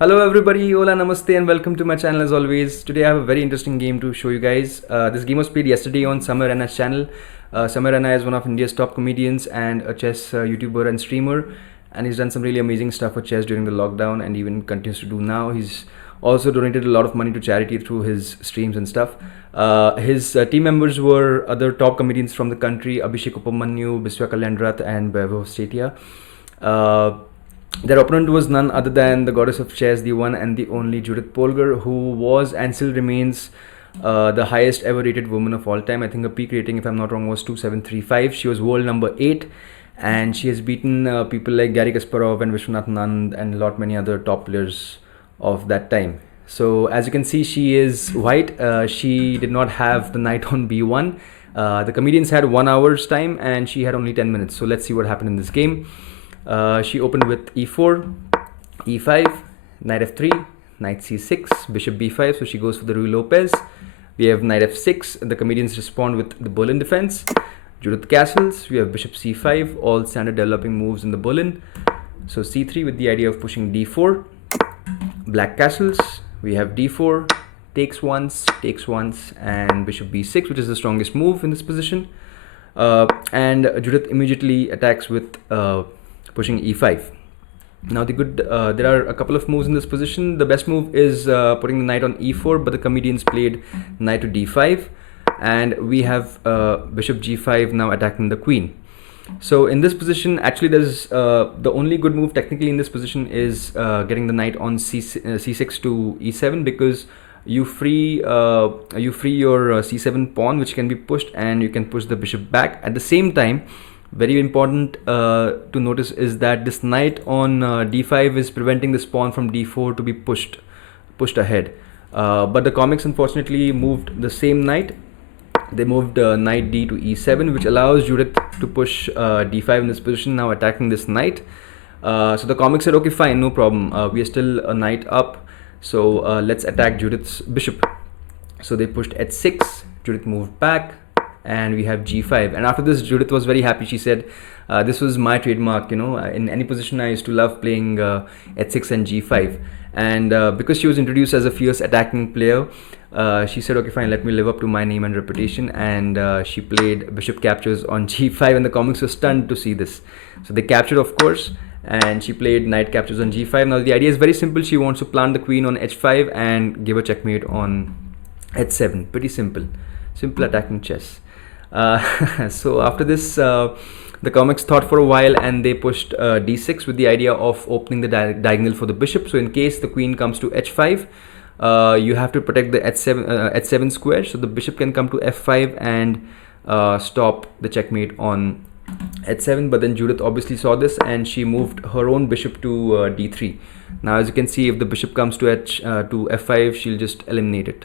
Hello everybody, hola, namaste and welcome to my channel as always. Today I have a very interesting game to show you guys. This game was played yesterday on Samay Raina's channel. Samay Raina is one of India's top comedians and a chess YouTuber and streamer, and he's done some really amazing stuff for chess during the lockdown and even continues to do now. He's also donated a lot of money to charity through his streams and stuff. His team members were other top comedians from the country: Abhishek Upamanyu, Biswa, Kalyan, Rath and Vaibhav, Sethia. Their opponent was none other than the goddess of chess, the one and the only Judit Polgar, who was and still remains the highest ever rated woman of all time. I think her peak rating, if I'm not wrong, was 2735. She was world number 8, and she has beaten people like Garry Kasparov and Vishwanath Anand and a lot many other top players of that time. So as you can see, she is white. She did not have the knight on b1. The comedians had 1 hour's time and she had only 10 minutes. So let's see what happened in this game. She opened with e4, e5, knight f3, knight c6, bishop b5, so she goes for the Ruy Lopez. We have knight f6, the comedians respond with the Berlin defense. Judith castles, we have bishop c5, all standard developing moves in the Berlin. So c3 with the idea of pushing d4. Black castles, we have d4, takes once, and bishop b6, which is the strongest move in this position. And Judith immediately attacks with pushing e5. Now there are a couple of moves in this position. The best move is putting the knight on e4, but the comedians played knight to d5, and we have bishop g5 now attacking the queen. So in this position, actually there's the only good move technically in this position is getting the knight on c6 to e7, because you free your c7 pawn, which can be pushed, and you can push the bishop back. At the same time, very important to notice is that this knight on d5 is preventing this pawn from d4 to be pushed ahead. But the comics unfortunately moved the same knight. They moved knight d to e7, which allows Judith to push d5 in this position, now attacking this knight. So the comics said, okay, fine, no problem. We are still a knight up, so let's attack Judith's bishop. So they pushed h6, Judith moved back, and we have g5. And after this, Judith was very happy. She said, this was my trademark, in any position I used to love playing h6 and g5. And because she was introduced as a fierce attacking player, she said, okay, fine, let me live up to my name and reputation. And she played bishop captures on g5, and the comics were stunned to see this. So they captured, of course, and she played knight captures on g5. Now the idea is very simple. She wants to plant the queen on h5 and give a checkmate on h7. Pretty simple attacking chess. So after this, the comics thought for a while, and they pushed d6 with the idea of opening the diagonal for the bishop. So in case the queen comes to h5, you have to protect the h7 square, so the bishop can come to f5 and stop the checkmate on h7. But then Judith obviously saw this, and she moved her own bishop to d3. Now as you can see, if the bishop comes to f5, she'll just eliminate it,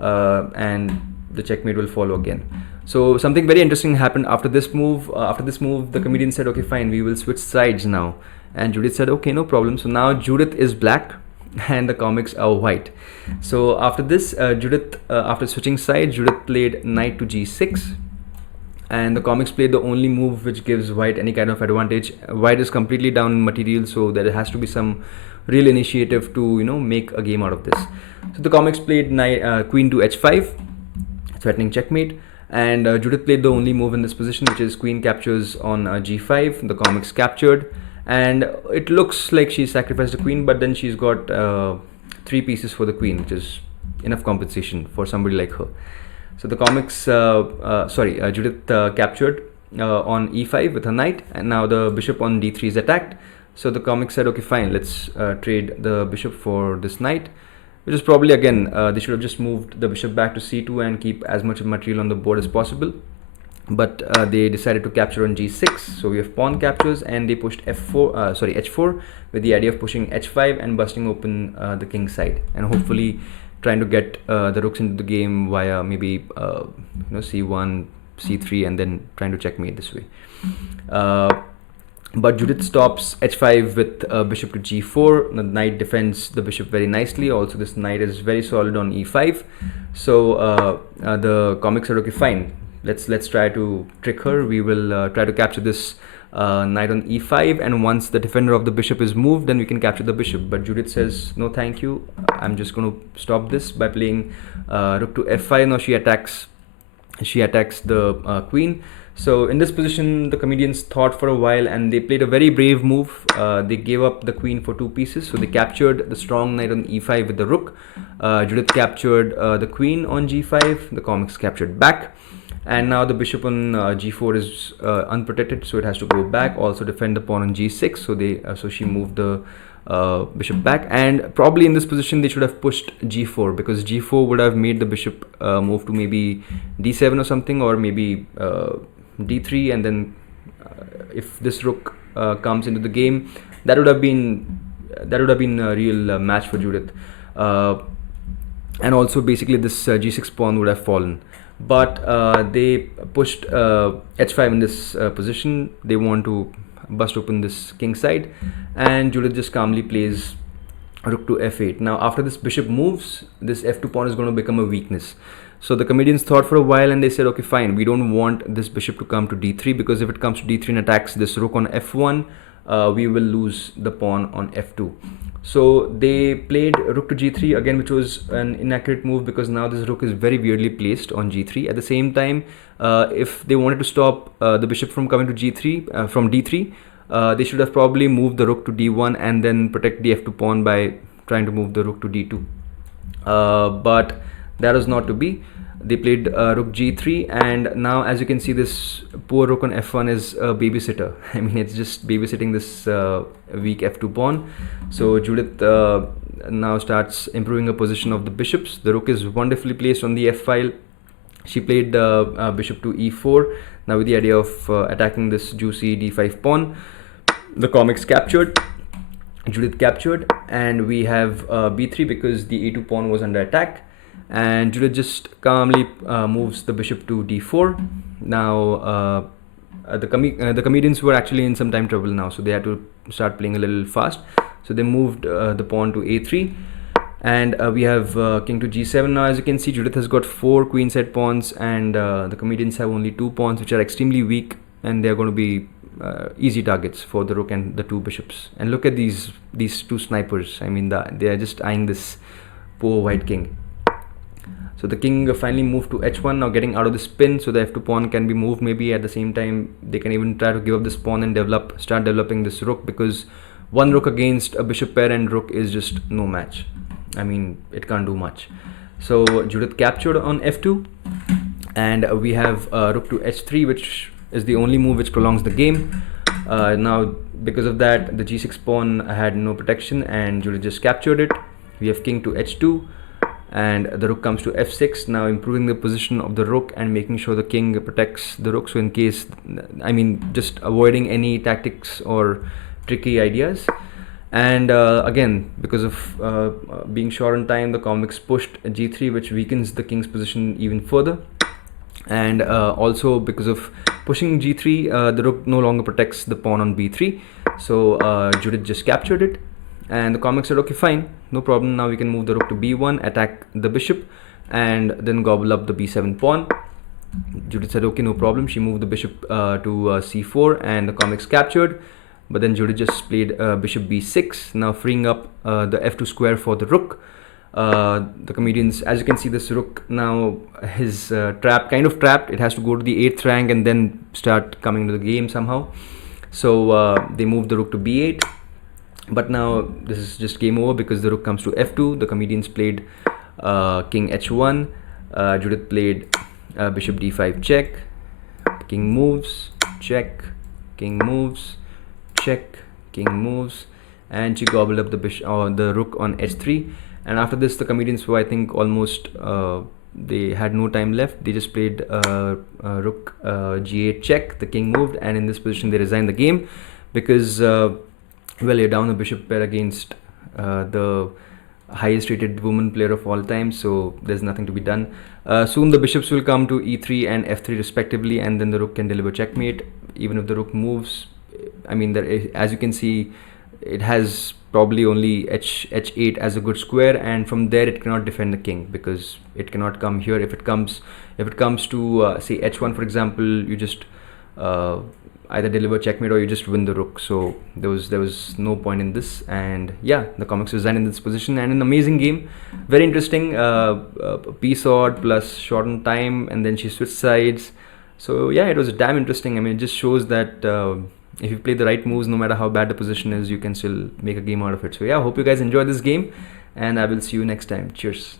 and the checkmate will follow again. So something very interesting happened after this move. The comedian said, okay, fine, we will switch sides now. And Judith said, okay, no problem. So now Judith is black and the comics are white. So after this, after switching sides, Judith played knight to g6. And the comics played the only move which gives white any kind of advantage. White is completely down in material, so there has to be some real initiative to make a game out of this. So the comics played queen to h5, threatening checkmate. And Judith played the only move in this position, which is queen captures on g5. The comics captured, and it looks like she sacrificed the queen, but then she's got 3 pieces for the queen, which is enough compensation for somebody like her. So the comics, Judith captured on e5 with her knight, and now the bishop on d3 is attacked. So the comics said, okay, fine, let's trade the bishop for this knight, which is probably, again, they should have just moved the bishop back to c2 and keep as much material on the board as possible. But they decided to capture on g6. So we have pawn captures, and they pushed h4 with the idea of pushing h5 and busting open the king side, and hopefully trying to get the rooks into the game via maybe c1, c3, and then trying to checkmate this way. But Judith stops h5 with bishop to g4. The knight defends the bishop very nicely. Also, this knight is very solid on e5. So the comics said, okay, fine, let's try to trick her. We will try to capture this knight on e5, and once the defender of the bishop is moved, then we can capture the bishop. But Judith says, no thank you, I'm just going to stop this by playing rook to f5. Now she attacks the queen. So in this position, the comedians thought for a while and they played a very brave move. They gave up the queen for 2 pieces. So they captured the strong knight on e5 with the rook. Judith captured the queen on g5. The comics captured back. And now the bishop on g4 is unprotected, so it has to go back. Also defend the pawn on g6. So she moved the bishop back, and probably in this position they should have pushed g4, because g4 would have made the bishop move to maybe d7 or something, or maybe d3, and then if this rook comes into the game, that would have been a real match for Judith, and also basically this g6 pawn would have fallen. But they pushed h5 in this position. They want to bust open this king side, and Judith just calmly plays rook to f8. Now after this bishop moves, this f2 pawn is going to become a weakness. So the comedians thought for a while and they said, okay fine, we don't want this bishop to come to d3, because if it comes to d3 and attacks this rook on f1, we will lose the pawn on f2. So they played rook to g3 again, which was an inaccurate move, because now this rook is very weirdly placed on g3. At the same time, if they wanted to stop the bishop from coming to g3 from d3, they should have probably moved the rook to d1 and then protect the f2 pawn by trying to move the rook to d2. But that was not to be. They played rook g3, and now as you can see, this poor rook on f1 is a babysitter. I mean, it's just babysitting this weak f2 pawn. So Judith now starts improving the position of the bishops. The rook is wonderfully placed on the f file. She played bishop to e4, now with the idea of attacking this juicy d5 pawn. The comics captured, Judith captured, and we have b3 because the a2 pawn was under attack. And Judith just calmly moves the bishop to d4. Now the comedians were actually in some time trouble now, so they had to start playing a little fast. So they moved the pawn to a3, and we have king to g7. Now as you can see, Judith has got 4 queenside pawns, and the comedians have only 2 pawns, which are extremely weak, and they are going to be easy targets for the rook and the 2 bishops. And look at these 2 snipers. I mean, they are just eyeing this poor white king. So the king finally moved to h1, now getting out of the spin, so the f2 pawn can be moved. Maybe at the same time they can even try to give up this pawn and start developing this rook, because one rook against a bishop pair and rook is just no match. I mean, it can't do much. So Judith captured on f2, and we have rook to h3, which is the only move which prolongs the game. Now because of that, the g6 pawn had no protection and Judith just captured it. We have king to h2, and the rook comes to f6, now improving the position of the rook and making sure the king protects the rook. So in case, I mean, just avoiding any tactics or tricky ideas. And again, because of being short on time, the comics pushed g3, which weakens the king's position even further. And also because of pushing g3, the rook no longer protects the pawn on b3. So Judith just captured it. And the comics said, okay fine, no problem, now we can move the rook to b1, attack the bishop, and then gobble up the b7 pawn. Judith said, okay, no problem. She moved the bishop to c4, and the comics captured. But then Judith just played bishop b6, now freeing up the f2 square for the rook. The comedians, as you can see, this rook now is kind of trapped. It has to go to the 8th rank and then start coming to the game somehow. So they moved the rook to b8. But now this is just game over, because the rook comes to f2. The comedians played king h1. Judith played bishop d5 check. King moves, check. King moves, check. King moves, and she gobbled up the the rook on h3. And after this, the comedians were, I think, almost they had no time left. They just played rook g8 check. The king moved, and in this position they resigned the game, because well, you're down a bishop pair against the highest rated woman player of all time, so there's nothing to be done. Soon the bishops will come to e3 and f3 respectively, and then the rook can deliver checkmate. Even if the rook moves, I mean, as you can see, it has probably only h8 as a good square, and from there it cannot defend the king, because it cannot come here. If it comes to say h1, for example, you just either deliver checkmate or you just win the rook. So there was no point in this, and yeah, the Comics resigned in this position. And an amazing game, very interesting. Piece odd plus short on time, and then she switched sides. So yeah, it was damn interesting. I mean, it just shows that if you play the right moves, no matter how bad the position is, you can still make a game out of it. So yeah, hope you guys enjoy this game, and I will see you next time. Cheers.